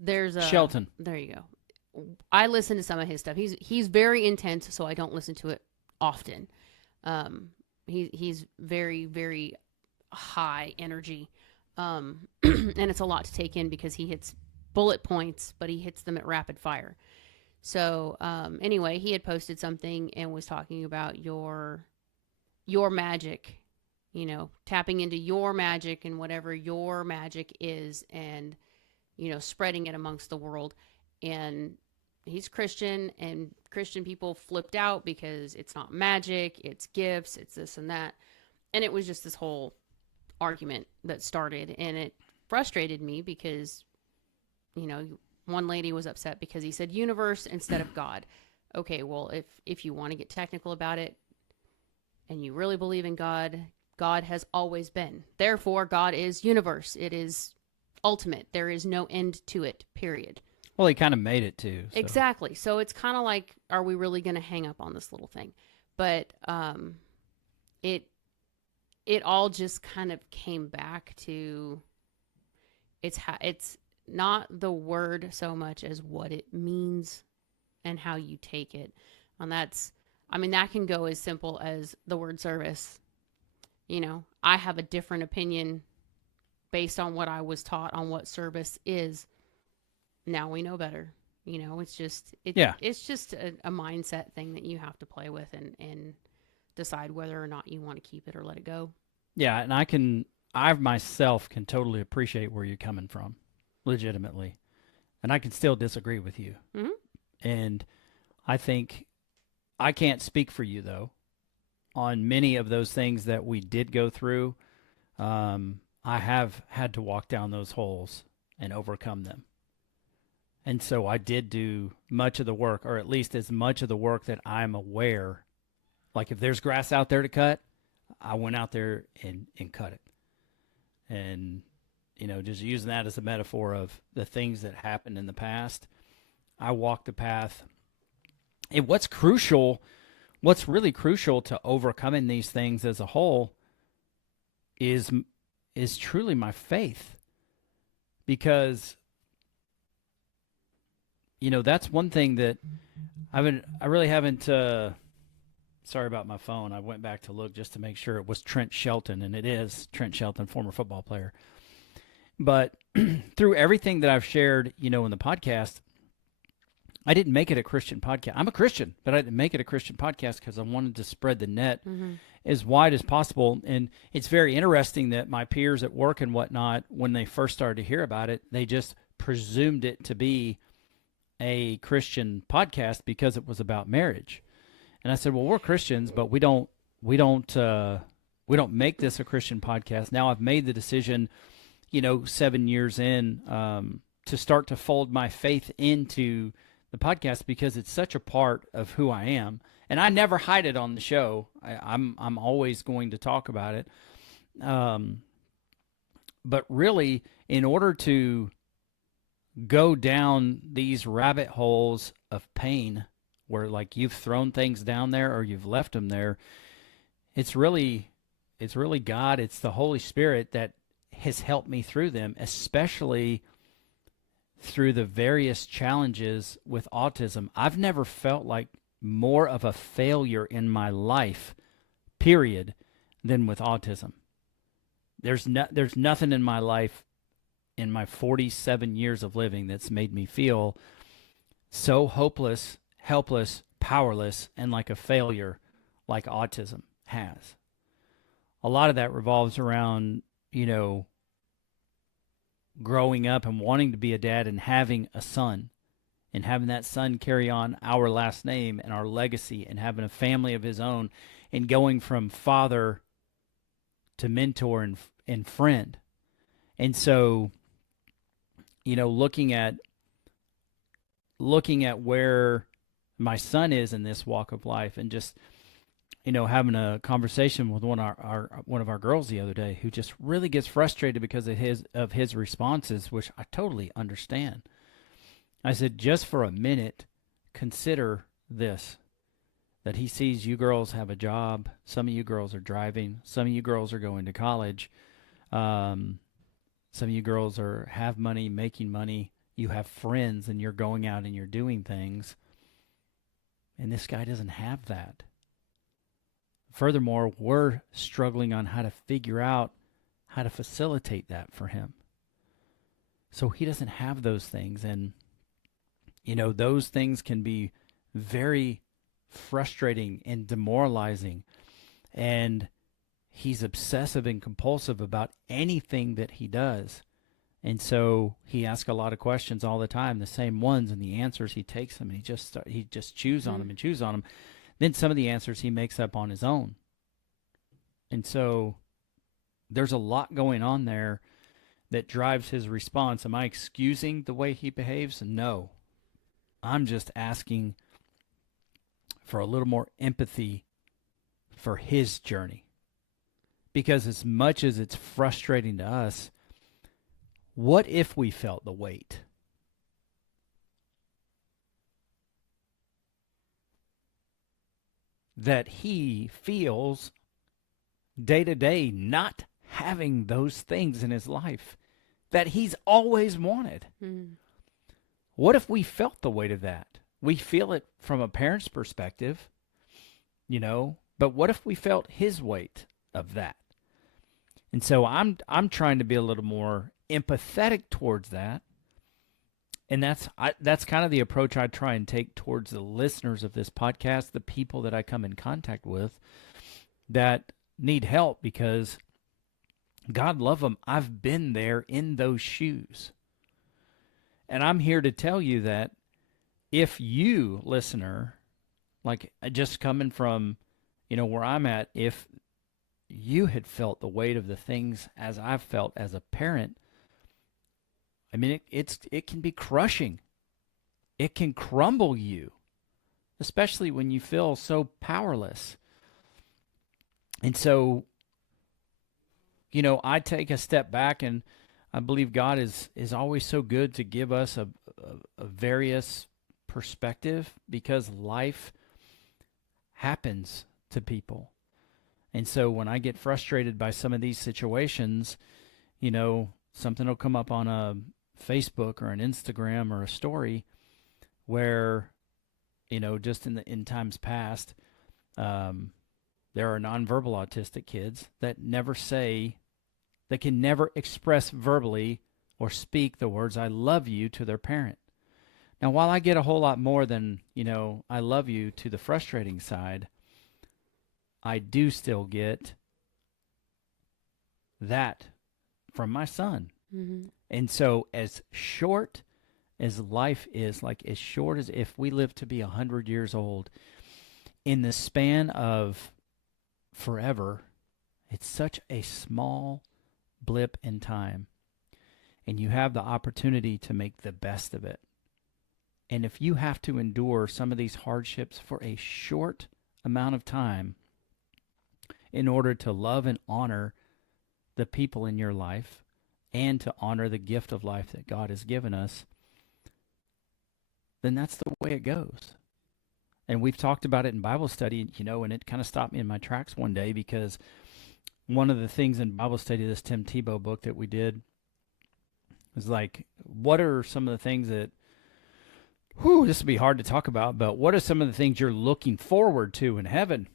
There's a Shelton. There you go. I listen to some of his stuff. He's very intense, so I don't listen to it often. He's very, very high energy. And it's a lot to take in because he hits bullet points, but he hits them at rapid fire. So anyway, he had posted something and was talking about your magic, tapping into your magic and whatever your magic is and, spreading it amongst the world. And he's Christian, and Christian people flipped out because it's not magic, it's gifts, it's this and that. And it was just this whole argument that started, and it frustrated me because, one lady was upset because he said universe instead of God. Okay, well, if you want to get technical about it and you really believe in God, God has always been. Therefore, God is universe. It is ultimate. There is no end to it, period. Well, he kind of made it too. So. Exactly. So it's kind of like, are we really going to hang up on this little thing? But it it all just kind of came back to it's not the word so much as what it means and how you take it. And that's, I mean, that can go as simple as the word service. You know, I have a different opinion based on what I was taught on what service is. Now we know better. You know, it's just it's just a mindset thing that you have to play with and decide whether or not you want to keep it or let it go. Yeah, and I myself can totally appreciate where you're coming from, legitimately, and I can still disagree with you. Mm-hmm. And I think I can't speak for you though on many of those things that we did go through. I have had to walk down those holes and overcome them. And so I did do much of the work, or at least as much of the work that I'm aware. Like if there's grass out there to cut, I went out there and cut it. And, you know, just using that as a metaphor of the things that happened in the past, I walked the path. And what's really crucial to overcoming these things as a whole is truly my faith. Because, you know, that's one thing that I really haven't, sorry about my phone. I went back to look just to make sure it was Trent Shelton, and it is Trent Shelton, former football player. But through everything that I've shared, you know, in the podcast, I didn't make it a Christian podcast. I'm a Christian, but I didn't make it a Christian podcast because I wanted to spread the net as wide as possible. And it's very interesting that my peers at work and whatnot, when they first started to hear about it, they just presumed it to be a Christian podcast because it was about marriage. And I said, well, we're Christians, but we don't make this a Christian podcast. Now I've made the decision, you know, 7 years in, to start to fold my faith into the podcast because it's such a part of who I am. And I never hide it on the show. I'm always going to talk about it. But really, in order to go down these rabbit holes of pain where like you've thrown things down there or you've left them there, it's really God, it's the Holy Spirit that has helped me through them, especially through the various challenges with autism. I've never felt like more of a failure in my life, period, than with autism. There's nothing in my life in my 47 years of living that's made me feel so hopeless, helpless, powerless, and like a failure like autism has. A lot of that revolves around, you know, growing up and wanting to be a dad and having a son and having that son carry on our last name and our legacy and having a family of his own and going from father to mentor and friend. And so, you know, looking at where my son is in this walk of life and just, you know, having a conversation with one of our girls the other day who just really gets frustrated because of his responses, which I totally understand. I said, just for a minute, consider this, that he sees you girls have a job. Some of you girls are driving. Some of you girls are going to college. Some of you girls have money, making money. You have friends and you're going out and you're doing things. And this guy doesn't have that. Furthermore, we're struggling on how to figure out how to facilitate that for him. So he doesn't have those things. And, you know, those things can be very frustrating and demoralizing. And he's obsessive and compulsive about anything that he does. And so he asks a lot of questions all the time, the same ones, and the answers he takes them, and he just chews on them and chews on them. Then some of the answers he makes up on his own. And so there's a lot going on there that drives his response. Am I excusing the way he behaves? No. I'm just asking for a little more empathy for his journey. Because as much as it's frustrating to us, what if we felt the weight? that he feels day to day not having those things in his life that he's always wanted. Mm. What if we felt the weight of that? We feel it from a parent's perspective, but what if we felt his weight of that? And so I'm trying to be a little more empathetic towards that. And that's kind of the approach I try and take towards the listeners of this podcast, the people that I come in contact with that need help, because God love them. I've been there in those shoes. And I'm here to tell you that if you, listener, like just coming from, where I'm at, if you had felt the weight of the things as I've felt as a parent, I mean, it can be crushing. It can crumble you, especially when you feel so powerless. And so, I take a step back, and I believe God is always so good to give us a various perspective, because life happens to people. And so when I get frustrated by some of these situations, something will come up on a Facebook or an Instagram or a story where, just in times past, there are nonverbal autistic kids that can never express verbally or speak the words "I love you" to their parent. Now, while I get a whole lot more than, "I love you" to the frustrating side, I do still get that from my son. Mm-hmm. And so as short as life is, like as short as if we live to be 100 years old, in the span of forever, it's such a small blip in time. And you have the opportunity to make the best of it. And if you have to endure some of these hardships for a short amount of time in order to love and honor the people in your life and to honor the gift of life that God has given us, then that's the way it goes. And we've talked about it in Bible study, and it kind of stopped me in my tracks one day, because one of the things in Bible study, this Tim Tebow book that we did, was like, what are some of the things that, this would be hard to talk about, but what are some of the things you're looking forward to in heaven?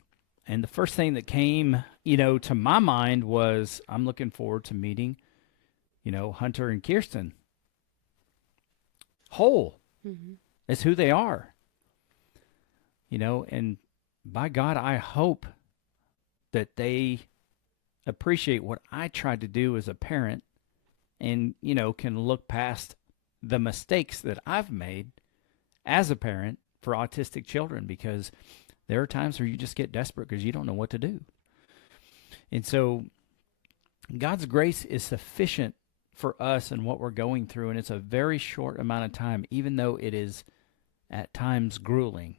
And the first thing that came, to my mind was, I'm looking forward to meeting, Hunter and Kirsten. Whole Mm-hmm. is who they are. And by God, I hope that they appreciate what I tried to do as a parent, and, can look past the mistakes that I've made as a parent for autistic children, because there are times where you just get desperate because you don't know what to do. And so God's grace is sufficient for us and what we're going through, and it's a very short amount of time, even though it is at times grueling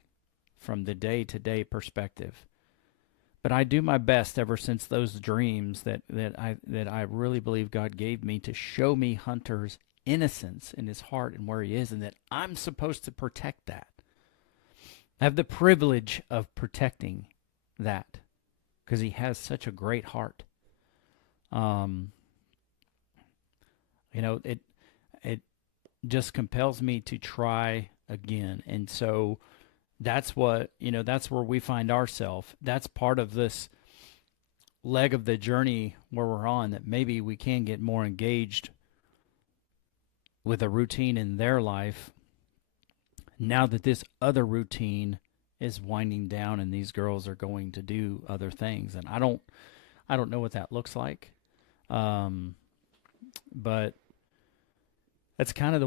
from the day-to-day perspective. But I do my best ever since those dreams that I really believe God gave me to show me Hunter's innocence in his heart and where he is, and that I'm supposed to protect that. I have the privilege of protecting that because he has such a great heart. It just compels me to try again. And so that's what, that's where we find ourselves. That's part of this leg of the journey where we're on, that maybe we can get more engaged with a routine in their life now that this other routine is winding down and these girls are going to do other things. And I don't know what that looks like. But that's kind of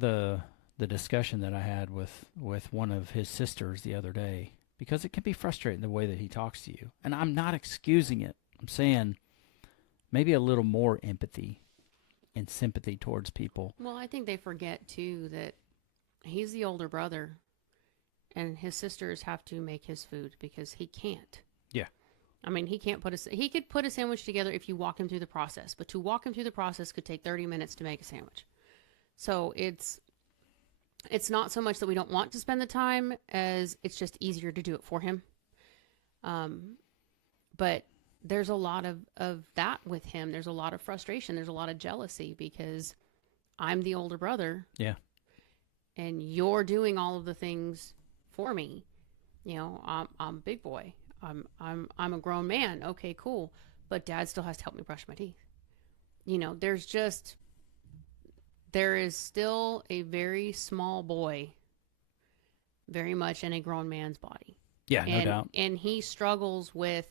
the discussion that I had with one of his sisters the other day, because it can be frustrating the way that he talks to you. And I'm not excusing it. I'm saying maybe a little more empathy and sympathy towards people. Well, I think they forget too that he's the older brother, and his sisters have to make his food because he can't. Yeah. I mean, he could put a sandwich together if you walk him through the process, but to walk him through the process could take 30 minutes to make a sandwich. So it's not so much that we don't want to spend the time as it's just easier to do it for him. But there's a lot of that with him. There's a lot of frustration. There's a lot of jealousy because I'm the older brother. Yeah. And you're doing all of the things for me. I'm a big boy. I'm a grown man. Okay, cool. But dad still has to help me brush my teeth. There is still a very small boy, very much in a grown man's body. Yeah, no doubt. And he struggles with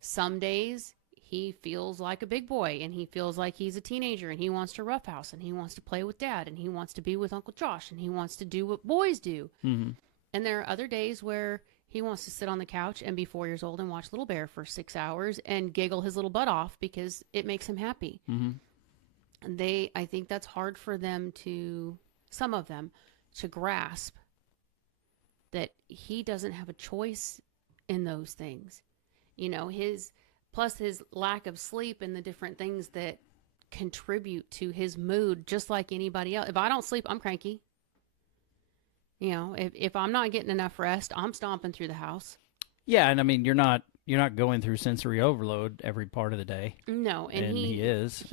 some days he feels like a big boy and he feels like he's a teenager and he wants to roughhouse and he wants to play with dad and he wants to be with Uncle Josh and he wants to do what boys do. Mm-hmm. And there are other days where he wants to sit on the couch and be 4 years old and watch Little Bear for 6 hours and giggle his little butt off because it makes him happy. Mm-hmm. And I think that's hard for them some of them, to grasp that he doesn't have a choice in those things. Plus his lack of sleep and the different things that contribute to his mood, just like anybody else. If I don't sleep, I'm cranky. If I'm not getting enough rest, I'm stomping through the house. Yeah, and I mean, you're not going through sensory overload every part of the day. No, and he is.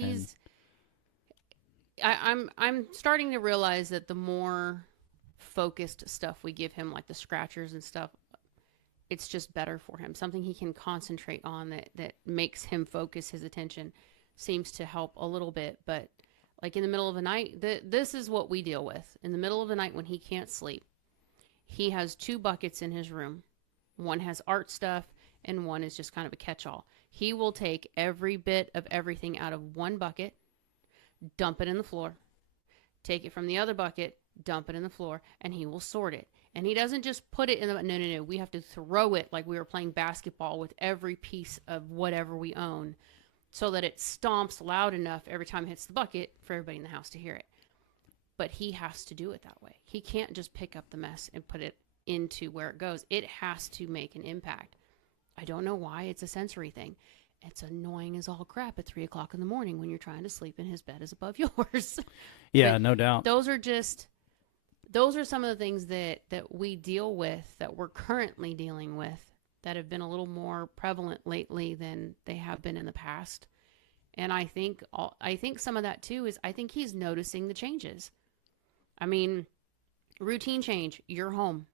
I'm starting to realize that the more focused stuff we give him, like the scratchers and stuff, it's just better for him. Something he can concentrate on that makes him focus his attention seems to help a little bit. But like in the middle of the night, this is what we deal with. In the middle of the night when he can't sleep, he has 2 buckets in his room. One has art stuff and one is just kind of a catch-all. He will take every bit of everything out of one bucket, dump it in the floor, take it from the other bucket, dump it in the floor, and he will sort it. And he doesn't just put it in the... No. We have to throw it like we were playing basketball with every piece of whatever we own so that it stomps loud enough every time it hits the bucket for everybody in the house to hear it. But he has to do it that way. He can't just pick up the mess and put it into where it goes. It has to make an impact. I don't know why. It's a sensory thing. It's annoying as all crap at 3 o'clock in the morning when you're trying to sleep and his bed is above yours. Yeah, no doubt. Those are some of the things that we deal with, that we're currently dealing with, that have been a little more prevalent lately than they have been in the past. And I think some of that too is I think he's noticing the changes. I mean, routine change. You're home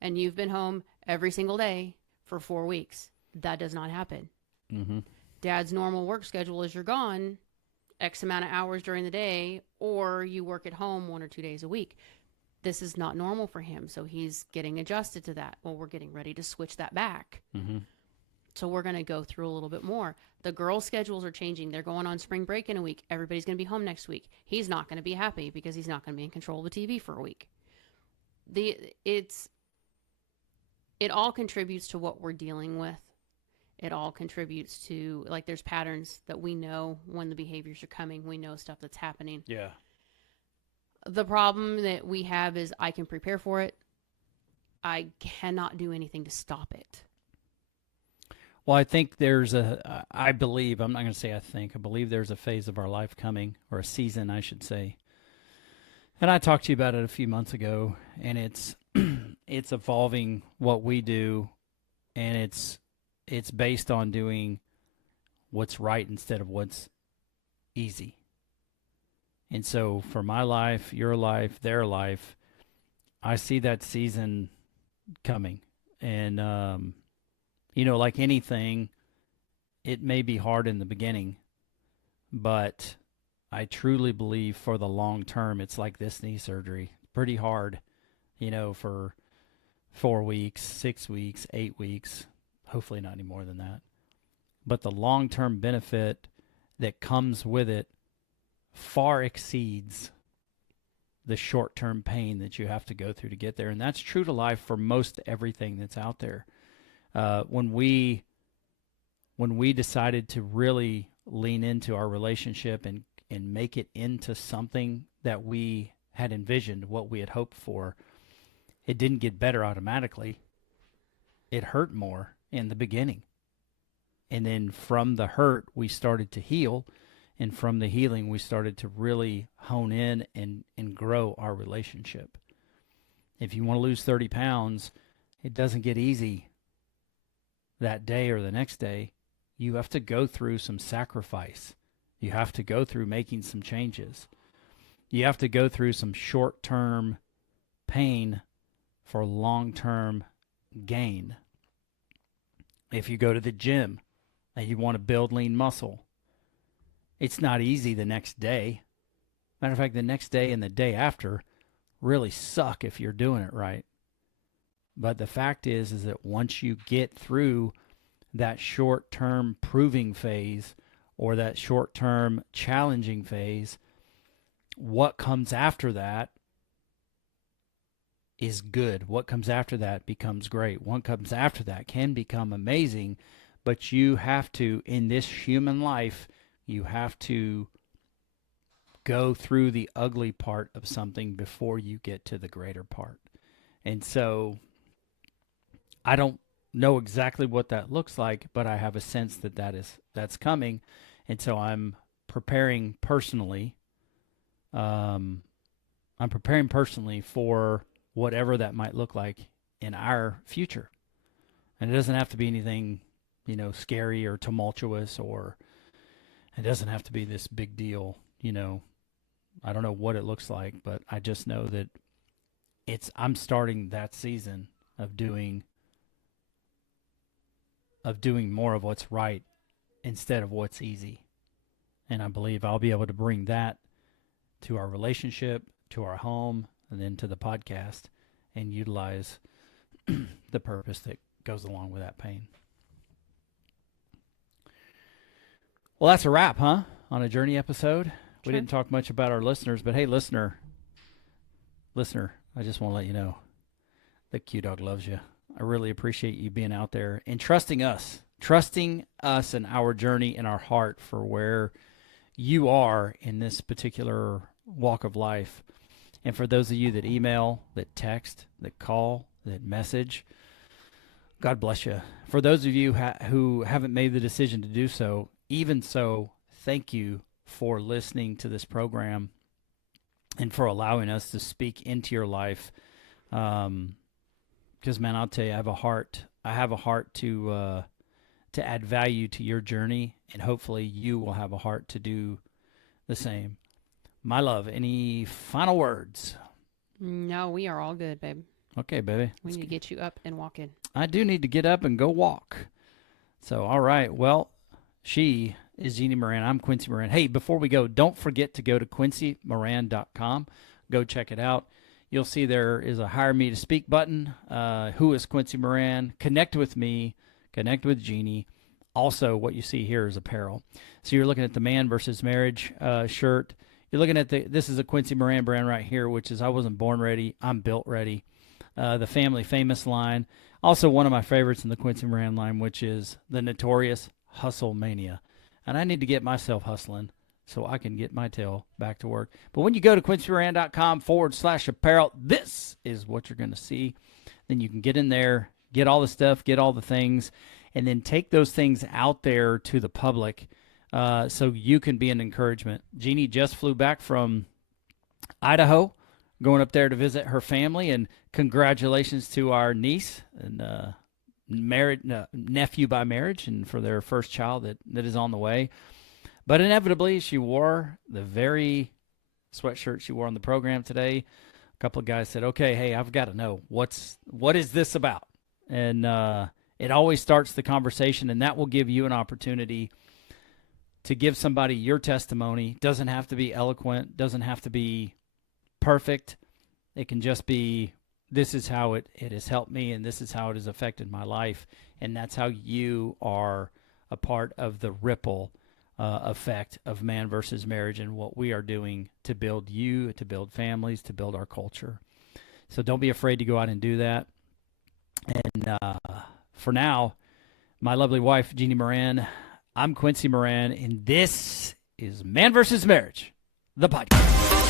and you've been home every single day for 4 weeks. That does not happen. Mm-hmm. Dad's normal work schedule is you're gone X amount of hours during the day, or you work at home 1 or 2 days a week. This is not normal for him, so he's getting adjusted to that. Well, we're getting ready to switch that back. Mm-hmm. So we're going to go through a little bit more. The girls' schedules are changing. They're going on spring break in a week. Everybody's going to be home next week. He's not going to be happy because he's not going to be in control of the TV for a week. It all contributes to what we're dealing with. It all contributes to, like, there's patterns that we know when the behaviors are coming. We know stuff that's happening. Yeah. The problem that we have is I can prepare for it. I cannot do anything to stop it. Well, I think I believe, I'm not going to say I believe there's a phase of our life coming, or a season, I should say. And I talked to you about it a few months ago, and it's evolving what we do, and it's based on doing what's right instead of what's easy. And so for my life, your life, their life, I see that season coming. And, like anything, it may be hard in the beginning, but I truly believe for the long term, it's like this knee surgery. Pretty hard, for 4 weeks, 6 weeks, 8 weeks, hopefully not any more than that. But the long-term benefit that comes with it far exceeds the short-term pain that you have to go through to get there. And that's true to life for most everything that's out there. When we decided to really lean into our relationship and make it into something that we had envisioned, what we had hoped for, it didn't get better automatically. It hurt more in the beginning. And then from the hurt, we started to heal. And from the healing, we started to really hone in and grow our relationship. If you want to lose 30 pounds, it doesn't get easy that day or the next day, you have to go through some sacrifice. You have to go through making some changes. You have to go through some short-term pain for long-term gain. If you go to the gym and you want to build lean muscle, it's not easy the next day. Matter of fact, the next day and the day after really suck if you're doing it right. But the fact is that once you get through that short-term proving phase or that short-term challenging phase, what comes after that is good. What comes after that becomes great. What comes after that can become amazing, but you have to, in this human life, you have to go through the ugly part of something before you get to the greater part. And so I don't know exactly what that looks like, but I have a sense that that's coming. And so I'm preparing personally. I'm preparing personally for whatever that might look like in our future. And it doesn't have to be anything, scary or tumultuous, or it doesn't have to be this big deal, I don't know what it looks like, but I just know that I'm starting that season of doing more of what's right instead of what's easy. And I believe I'll be able to bring that to our relationship, to our home, and then to the podcast, and utilize the purpose that goes along with that pain. Well, that's a wrap, huh? On a journey episode. Sure. We didn't talk much about our listeners, but hey, listener, I just want to let you know that Q-Dog loves you. I really appreciate you being out there and trusting us in our journey, in our heart for where you are in this particular walk of life. And for those of you that email, that text, that call, that message, God bless you. For those of you who haven't made the decision to do so, even so, thank you for listening to this program and for allowing us to speak into your life. Because, man, I'll tell you, I have a heart to add value to your journey, and hopefully you will have a heart to do the same. My love, any final words? No, we are all good, babe. Okay, baby. We need to get you up and walking. I do need to get up and go walk. So, all right. Well, she is Jeannie Moran. I'm Quincy Moran. Hey, before we go, don't forget to go to quincymoran.com. Go check it out. You'll see there is a Hire Me to Speak button. Who is Quincy Moran? Connect with me. Connect with Jeannie. Also, what you see here is apparel. So you're looking at the Man versus Marriage shirt. You're looking at this is a Quincy Moran brand right here, which is I wasn't born ready, I'm built ready. The Family Famous line. Also, one of my favorites in the Quincy Moran line, which is the Notorious Hustle Mania. And I need to get myself hustling so I can get my tail back to work. But when you go to quincymoran.com/apparel, this is what you're going to see. Then you can get in there, get all the stuff, get all the things, and then take those things out there to the public so you can be an encouragement. Jeannie just flew back from Idaho, going up there to visit her family, and congratulations to our niece and nephew by marriage, and for their first child that is on the way. But inevitably, she wore the very sweatshirt she wore on the program today. A couple of guys said, okay, hey, I've got to know, what is this about? And it always starts the conversation, and that will give you an opportunity to give somebody your testimony. Doesn't have to be eloquent, doesn't have to be perfect. It can just be, this is how it has helped me, and this is how it has affected my life. And that's how you are a part of the ripple effect of Man versus Marriage and what we are doing to build you, to build families, to build our culture. So don't be afraid to go out and do that. And for now, my lovely wife, Jeannie Moran, I'm Quincy Moran, and this is Man versus Marriage, the podcast.